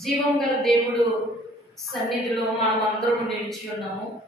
జీవం గల దేవుడు సన్నిధిలో మనం అందరం నిలిచి ఉన్నాము.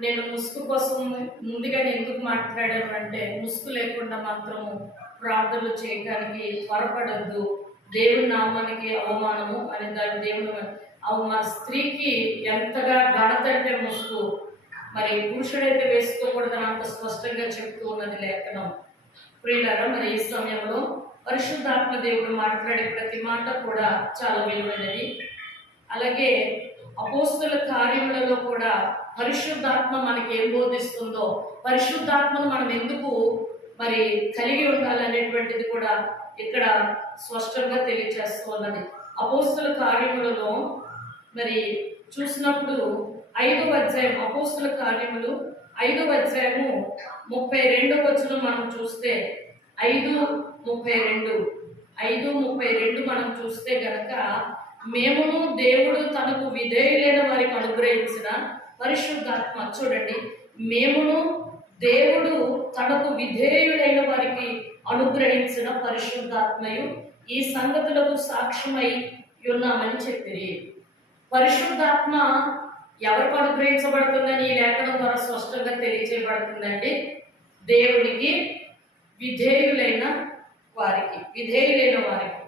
నేను ముసుగు కోసం ముందుగా ఎందుకు మాట్లాడాను అంటే ముసుగు లేకుండా మాత్రము ప్రార్థనలు చేయడానికి త్వరపడద్దు. దేవుని నామానికి అవమానము అని దాని దేవుని అవ మా స్త్రీకి ఎంతగా ఘనత అంటే ముసుగు. మరి పురుషుడైతే వేసుకోకూడదని అంత స్పష్టంగా చెప్తూ ఉన్నది లేఖనం. ప్రియులారా మరి ఈ సమయంలో పరిశుద్ధాత్మ దేవుడు మాట్లాడే ప్రతి మాట కూడా చాలా విలువైనది. అలాగే అపోస్తుల కార్యములలో కూడా పరిశుద్ధాత్మ మనకి ఏం బోధిస్తుందో పరిశుద్ధాత్మను మనం ఎందుకు మరి కలిగి ఉండాలనేటువంటిది కూడా ఇక్కడ స్పష్టంగా తెలియజేస్తూ ఉన్నది. అపోస్తుల కార్యములలో మరి చూసినప్పుడు ఐదవ అధ్యాయం అపోస్తుల కార్యములు ఐదవ అధ్యాయము ముప్పై రెండవ వచనం మనం చూస్తే ఐదు ముప్పై రెండు. ఐదు ముప్పై రెండు మనం చూస్తే గనక మేమును దేవుడు తనకు విధేయులైన వారికి అనుగ్రహించిన పరిశుద్ధాత్మ. చూడండి మేమును దేవుడు తనకు విధేయులైన వారికి అనుగ్రహించిన పరిశుద్ధాత్మయు ఈ సంగతులకు సాక్ష్యమై ఉన్నామని చెప్పిరి. పరిశుద్ధాత్మ ఎవరికి అనుగ్రహించబడుతుందని ఈ లేఖనం ద్వారా స్పష్టంగా తెలియజేయబడుతుందండి దేవునికి విధేయులైన వారికి విధేయులైన వారికి.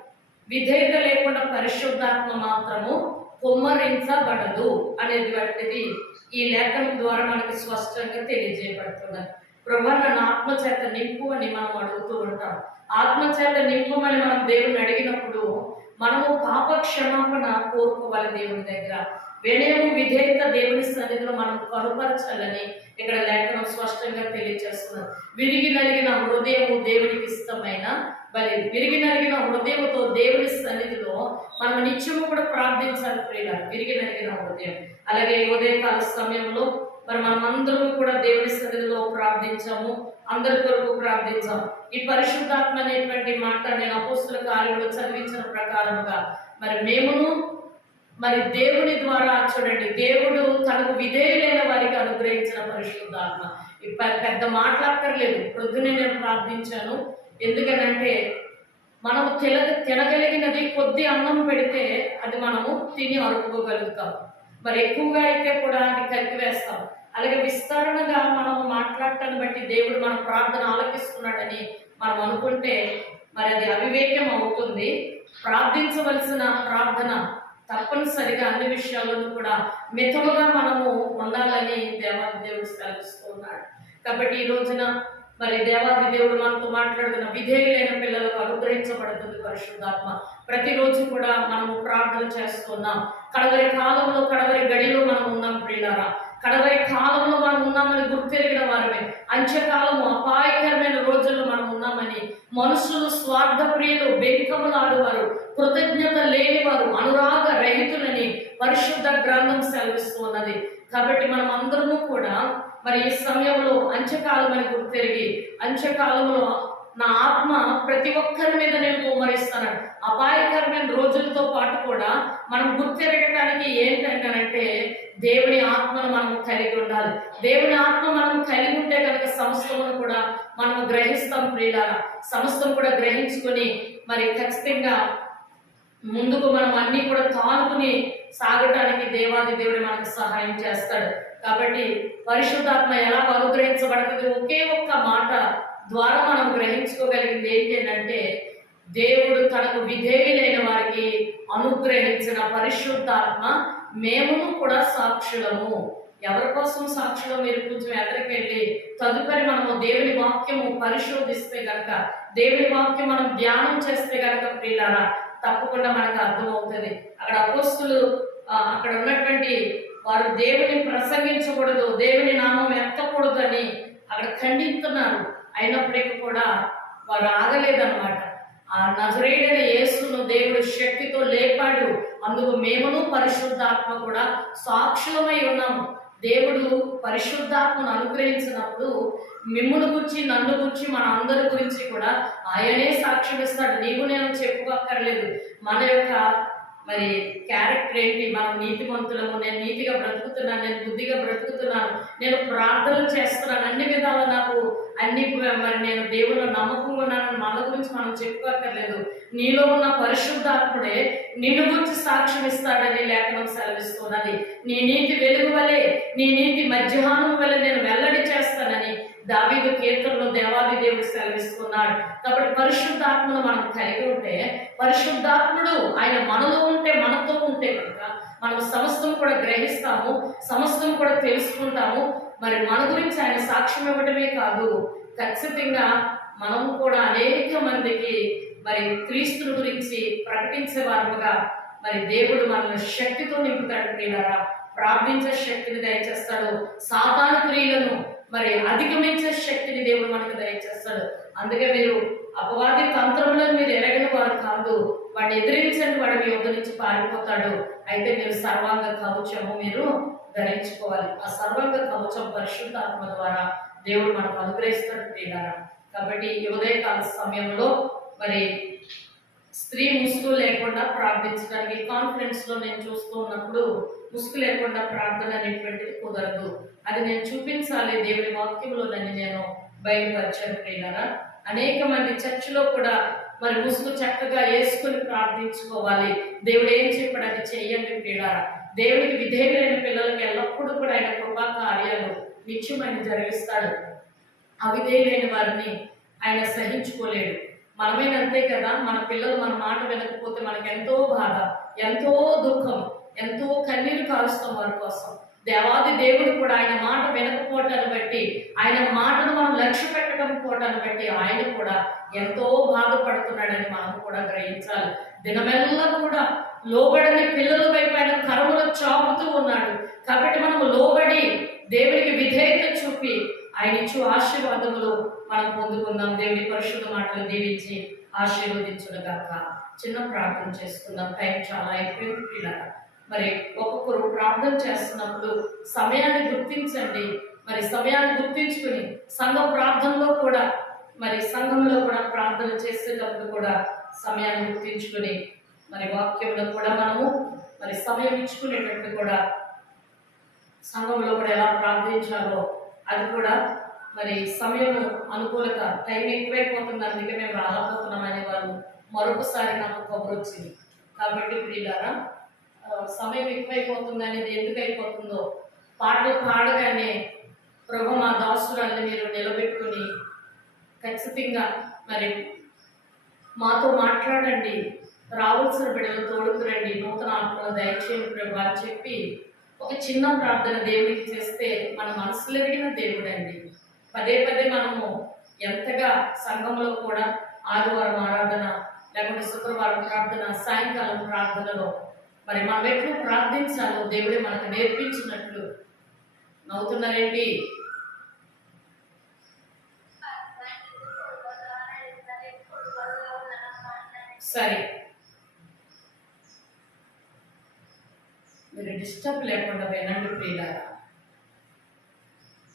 విధేయత లేకుండా పరిశుద్ధాత్మ మాత్రము కుమ్మరించబడదు అనేది వంటిది ఈ లేఖనం ద్వారా మనకి స్పష్టంగా తెలియజేయబడుతున్నది. ప్రభా నన్ను ఆత్మచేత నింపు అని మనం అడుగుతూ ఉంటాం. ఆత్మచేత నింపమని మనం దేవుని అడిగినప్పుడు మనము పాప క్షమాపణ కోరుకోవాలి దేవుని దగ్గర. వినయము విధేయత దేవుని సన్నిధిలో మనం కనుపరచాలని ఇక్కడ లేఖనం స్పష్టంగా తెలియజేస్తున్నారు విరిగి నలిగిన హృదయము దేవునికి ఇష్టమైన మరి విరిగి నలిగిన హృదయంతో దేవుని సన్నిధిలో మనం నిత్యము కూడా ప్రార్థించాలి ప్రియుల విరిగి నలిగిన హృదయం. అలాగే ఉదయకాల సమయంలో మరి మనం అందరము కూడా దేవుని సన్నిధిలో ప్రార్థించాము. అందరి కొరకు ప్రార్థించాం. ఈ పరిశుద్ధాత్మ అనేటువంటి మాట నేను అపోస్తుల కార్యంలో చదివించిన ప్రకారముగా మరి మేమును మరి దేవుని ద్వారా చూడండి దేవుడు తనకు విధేయులైన వారికి అనుగ్రహించిన పరిశుద్ధాత్మ. ఈ పెద్ద మాట్లాడక్కర్లేదు. పొద్దునే నేను ప్రార్థించాను. ఎందుకనంటే మనము తిన తినగలిగినది కొద్ది అన్నం పెడితే అది మనము తిని అరుపుకోగలుగుతాం మరి ఎక్కువగా అయితే కూడా అది కలిపివేస్తాం అలాగే విస్తరణగా మనము మాట్లాడటాన్ని బట్టి దేవుడు మన ప్రార్థన ఆలకిస్తున్నాడని మనం అనుకుంటే మరి అది అవివేకం అవుతుంది. ప్రార్థించవలసిన ప్రార్థన తప్పనిసరిగా అన్ని విషయాలను కూడా మితముగా మనము ఉండాలని దేవాది దేవుడు సెలవిస్తున్నాడు కాబట్టి ఈ రోజున మరి దేవాది దేవుడు మనతో మాట్లాడుతున్న విధేయులైన పిల్లలకు అనుగ్రహించబడుతుంది పరిశుద్ధాత్మ. ప్రతిరోజు కూడా మనము ప్రార్థన చేస్తున్నాం. కడవరి కాలంలో కడవరి గడిలో మనం ఉన్నాం ప్రియులారా. కడవరి కాలంలో మనం ఉన్నామని గుర్తెరిగిన వారమే. అంత్యకాలము అపాయకరమైన రోజుల్లో మనం ఉన్నామని మనుషులు స్వార్థ ప్రియులు బెంకములాడువారు కృతజ్ఞత లేనివారు అనురా పరిశుద్ధ గ్రంథం సెలవిస్తూ ఉన్నది కాబట్టి మనం అందరము కూడా మరి ఈ సమయంలో అంత్యకాలం అని గుర్తెరిగి అంత్యకాలంలో నా ఆత్మ ప్రతి ఒక్కరి మీద నేను కుమ్మరిస్తాను. అపాయకరమైన రోజులతో పాటు కూడా మనం గుర్తెరగటానికి ఏంటంటే దేవుని ఆత్మను మనం కలిగి ఉండాలి. దేవుని ఆత్మ మనం కలిగి ఉంటే కనుక సమస్తమును కూడా మనం గ్రహిస్తాం ప్రియుల సమస్తం కూడా గ్రహించుకొని మరి ఖచ్చితంగా ముందుకు మనం అన్ని కూడా తానుకుని సాగటానికి దేవాది దేవుడు మనకు సహాయం చేస్తాడు. కాబట్టి పరిశుద్ధాత్మ ఎలా అనుగ్రహించబడుతుంది? ఒకే ఒక్క మాట ద్వారా మనం గ్రహించుకోగలిగింది ఏంటంటే దేవుడు తనకు విధేయులైన వారికి అనుగ్రహించిన పరిశుద్ధాత్మ మేమును కూడా సాక్షులము. ఎవరి కోసం సాక్షులు? మీరు కొంచెం ఎక్కడికి వెళ్ళి తదుపరి మనము దేవుని వాక్యము పరిశోధిస్తే గనక దేవుని వాక్యం మనం ధ్యానం చేస్తే గనక ప్రియులారా తప్పకుండా మనకు అర్థమవుతుంది. అక్కడ అపోస్తులు అక్కడ ఉన్నటువంటి వారు దేవుని ప్రసంగించకూడదు దేవుని నామం ఎత్తకూడదు అని అక్కడ ఖండిస్తున్నారు అయినప్పటికీ కూడా వారు ఆగలేదన్నమాట. ఆ నజరేడైన యేసును దేవుడు శక్తితో లేపాడు. అందుకు మేమును పరిశుద్ధాత్మ కూడా సాక్షులమై ఉన్నాము. దేవుడు పరిశుద్ధాత్మను అనుగ్రహించినప్పుడు మిమ్మును గురించి నన్ను గురించి మన అందరి గురించి కూడా ఆయనే సాక్ష్యం ఇస్తాడు. నీవు నేను చెప్పుకోక్కర్లేదు. మన యొక్క మరి క్యారెక్టర్ ఏంటి? మనం నీతిమంతులము నేను నీతిగా బ్రతుకుతున్నాను నేను బుద్ధిగా బ్రతుకుతున్నాను నేను ప్రార్థనలు చేస్తున్నాను అన్ని విధాలు నాకు అన్ని మరి నేను దేవుళ్ళు నమ్మకంగా ఉన్నానని మన గురించి మనం చెప్పుకోక్కర్లేదు. నీలో ఉన్న పరిశుద్ధాత్ముడే నిన్ను గురించి సాక్ష్యం ఇస్తాడని లేఖనం సెలవిస్తున్నది. నీ నీతి వెలుగు వలె నీ నీతి మధ్యాహ్నం వలె నేను వెల్లడి చేస్తానని దావీదు కీర్తనలో దేవాది దేవుడు సెలవిస్తున్నాడు. కాబట్టి పరిశుద్ధాత్మను మనం కలిగి ఉంటే పరిశుద్ధాత్ముడు ఆయన మనలో ఉంటే మనతో ఉంటే కనుక మనం సమస్తం కూడా గ్రహిస్తాము సమస్తం కూడా తెలుసుకుంటాము. మరి మన గురించి ఆయన సాక్ష్యం ఇవ్వడమే కాదు ఖచ్చితంగా మనం కూడా అనేక మందికి మరి క్రీస్తుని గురించి ప్రకటించే వారముగా మరి దేవుడు మనల్ని శక్తితో నింపుతాడు ప్రియులారా. ప్రార్థించే శక్తిని దయచేస్తాడు. సాధారణ క్రియలను మరి అధిగమించే శక్తిని దేవుడు మనకు దయచేస్తాడు. అందుకే మీరు అపవాది తంత్రములను మీరు ఎరగని వారు కాదు వాడిని ఎదిరించండి వాడు మీ యొక్క నుంచి పారిపోతాడు. అయితే మీరు సర్వాంగ కవచము మీరు ధరించుకోవాలి. ఆ సర్వాంగ కవచం పరిశుద్ధాత్మ ద్వారా దేవుడు మనకు అనుగ్రహిస్తాడు ప్రియారా కాబట్టి ఉదయకాల సమయంలో మరి స్త్రీ ముసుగు లేకుండా ప్రార్థించడానికి కాన్ఫిడెన్స్లో నేను చూస్తూ ఉన్నప్పుడు ముసుగు లేకుండా ప్రార్థన అనేటువంటిది కుదరదు. అది నేను చూపించాలి దేవుడి వాక్యంలోనని నేను బయలుపరిచాను ప్రియులారా. అనేక మంది చర్చిలో కూడా మరి ముసుగు చక్కగా వేసుకుని ప్రార్థించుకోవాలి. దేవుడు ఏం చెప్పాడు? అది చెయ్యండి ప్రియులారా. దేవుడికి విధేయులైన పిల్లలకి ఎల్లప్పుడూ కూడా ఆయన కృపా కార్యాలు నిత్యమైన జరిగిస్తాడు. అవిధేయులైన వారిని ఆయన సహించుకోలేడు. మనమేనంతే కదా? మన పిల్లలు మన మాట వినకపోతే మనకు ఎంతో బాధ ఎంతో దుఃఖం ఎంతో కన్నీరు కాలుస్తాం వారి కోసం. దేవాది దేవుడు కూడా ఆయన మాట వినకపోవటాన్ని బట్టి ఆయన మాటను మనం లక్ష్య పెట్టకపోవటాన్ని బట్టి ఆయన కూడా ఎంతో బాధపడుతున్నాడని మనం కూడా గ్రహించాలి. దినమెల్లా కూడా లోబడని పిల్లల వైపు ఆయన కరువులు చాపుతూ ఉన్నాడు. కాబట్టి మనం లోబడి దేవునికి విధేయత చూపి ఆయన ఇచ్చు ఆశీర్వాదములు మనం పొందుకుందాం. దేవుని పరిశుద్ధ మాటలు దీవించి ఆశీర్వదించుడుగాక చిన్న ప్రార్థన చేసుకుందాం టైం చాలా అయిపోయింది. పిల్లలు మరి ఒక్కొక్కరు ప్రార్థన చేస్తున్నప్పుడు సమయాన్ని గుర్తించండి. మరి సమయాన్ని గుర్తించుకుని సంఘ ప్రార్థనలో కూడా మరి సంఘంలో కూడా ప్రార్థన చేసేటప్పుడు కూడా సమయాన్ని గుర్తించుకుని మరి వాక్యంలో కూడా మనము మరి సమయం ఇచ్చుకునేటట్టు కూడా సంఘంలో కూడా ఎలా ప్రార్థించాలో అది కూడా మరి సమయం అనుకూలత టైం ఎక్కువైపోతుంది అందుకే మేము రాలేకపోతున్నాం అనే వాళ్ళు మరొకసారి నాకు కబురు వచ్చింది. కాబట్టి ప్రియులారా సమయం ఎక్కువైపోతుంది అనేది ఎందుకు అయిపోతుందో పాటలు పాడగానే ప్రభు మా దాసురాల్ని మీరు నిలబెట్టుకుని ఖచ్చితంగా మరి మాతో మాట్లాడండి. రావాల్సిన బిడ్డలు తోడుకురండి. నూతన ఆత్మలు దయచేయండి ప్రభు అని చెప్పి ఒక చిన్న ప్రార్థన దేవుడికి చేస్తే మన మనసులో విడిన దేవుడు అండి పదే పదే మనము ఎంతగా సంఘంలో కూడా ఆదివారం ఆరాధన లేకుంటే శుక్రవారం ప్రార్థన సాయంకాలం ప్రార్థనలో మరి మనం ఎట్లు ప్రార్థించాలో దేవుడే మనకు నేర్పించినట్లు. నవ్వుతున్నారేంటి? సరే. మీరు డిస్టర్బ్ లేకుండా వినండి ప్రియులారా.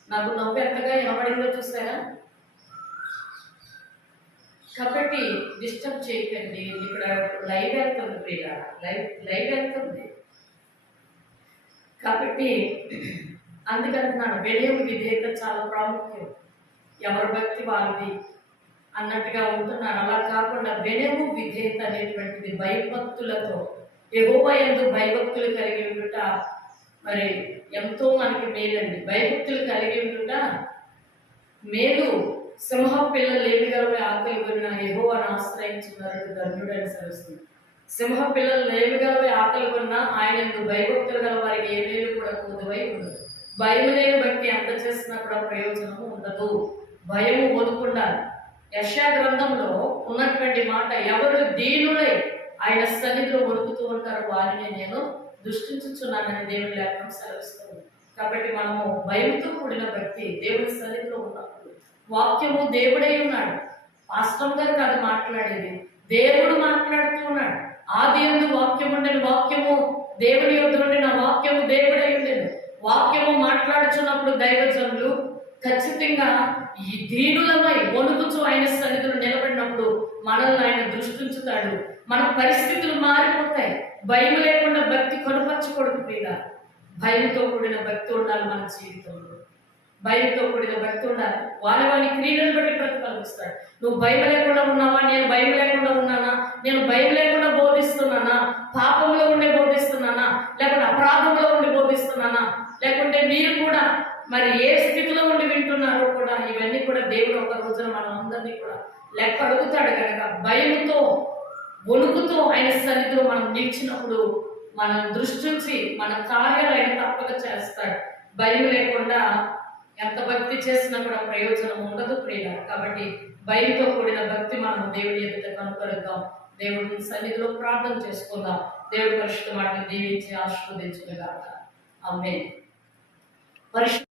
నాకు నవ్వు ఎంతగా వినబడిందో చూసారా? కాబట్టి డిస్టర్బ్ చేయకండి. ఇక్కడ లైవ్ వెళ్తుంది ప్రియ. లైవ్ లైవ్ వెళ్తుంది కాబట్టి అందుకంటున్నాను వినయం విధేయత చాలా ప్రాముఖ్యం. ఎవరి భక్తి వాళ్ళది అన్నట్టుగా ఉంటున్నాను. అలా కాకుండా వినయము విధేయత అనేటువంటిది భయభక్తులతో ఎగువ ఎందు భయభక్తులు కలిగి ఉండుట మరి ఎంతో మనకి మేలండి. భయభక్తులు కలిగి ఉండుట మేలు. సింహ పిల్లలు లేమిగలవే ఆకలి కొనిన ఎగువను ఆశ్రయించున్నారు ధన్యుడు అని సరుస్తుంది సింహ పిల్లలు లేమిగలవే ఆకలి కొన్నా ఆయన భయభక్తులు గల వారికి ఏ మేలు కూడా కొద్దువై ఉండదు. భయం లేని బట్టి ఎంత చేసినా కూడా ప్రయోజనము ఉండదు. భయము వదుకుండాలి. యశా గ్రంథంలో ఉన్నటువంటి మాట ఎవరు దీనులై ఆయన సన్నిధిలో వణుకుతూ ఉంటారు వారిని నేను దృష్టించుచున్నానని దేవుని లేఖనం సెలవిస్తుంది. కాబట్టి మనము భయంతో కూడిన భక్తి దేవుని సన్నిధిలో ఉన్నాము. వాక్యము దేవుడై ఉన్నాడు. పాస్టమ్ గారు కాదు మాట్లాడేది. దేవుడు మాట్లాడుతూ ఉన్నాడు. ఆది ఎందు వాక్యం ఉండని వాక్యము దేవుని నుండి ఉండిన వాక్యము దేవుడై ఉండేది. వాక్యము మాట్లాడుచున్నప్పుడు దైవజనులు ఖచ్చితంగా ఈ దీనులమై వణుకుచు ఆయన సన్నిధులు నిలబడినప్పుడు మనల్ని ఆయన దృష్టించుతాడు. మన పరిస్థితులు మారిపోతాయి. భయం లేకుండా భక్తి కొనపరచకూడదు పిల్ల భయంతో కూడిన భక్తి ఉండాలి మన జీవితంలో. భయంతో కూడిన భక్తి ఉండాలి. వారి వారి క్రియలను బట్టి ప్రతిఫలిస్తాడు నువ్వు భయం లేకుండా ఉన్నావా? నేను భయం లేకుండా ఉన్నానా? నేను భయం లేకుండా బోధిస్తున్నానా? పాపంలో ఉండి బోధిస్తున్నానా? లేకుంటే అపరాధంలో ఉండి బోధిస్తున్నానా? లేకుంటే మీరు కూడా మరి ఏ స్థితిలో ఉండి వింటున్నారో కూడా ఇవన్నీ కూడా దేవుడు ఒక రోజున మనం అందరినీ కూడా లెక్క అడుగుతాడు కనుక భయంతో వణుకుతో ఆయన సన్నిధిలో మనం నిలిచినప్పుడు మనం దృష్టించి మన కార్యాలు ఆయన తప్పక చేస్తాడు. భయం లేకుండా ఎంత భక్తి చేసినా కూడా ప్రయోజనం ఉండదు ప్రియ కాబట్టి భయంతో కూడిన భక్తి మనం దేవుని ఎదుట కనుకరుద్దాం దేవుని సన్నిధిలో ప్రార్థన చేసుకుందాం. దేవుడి పరిశుద్ధ మాటను దీవించి ఆశీర్వదించుగాక ఆమె పరిశుద్ధ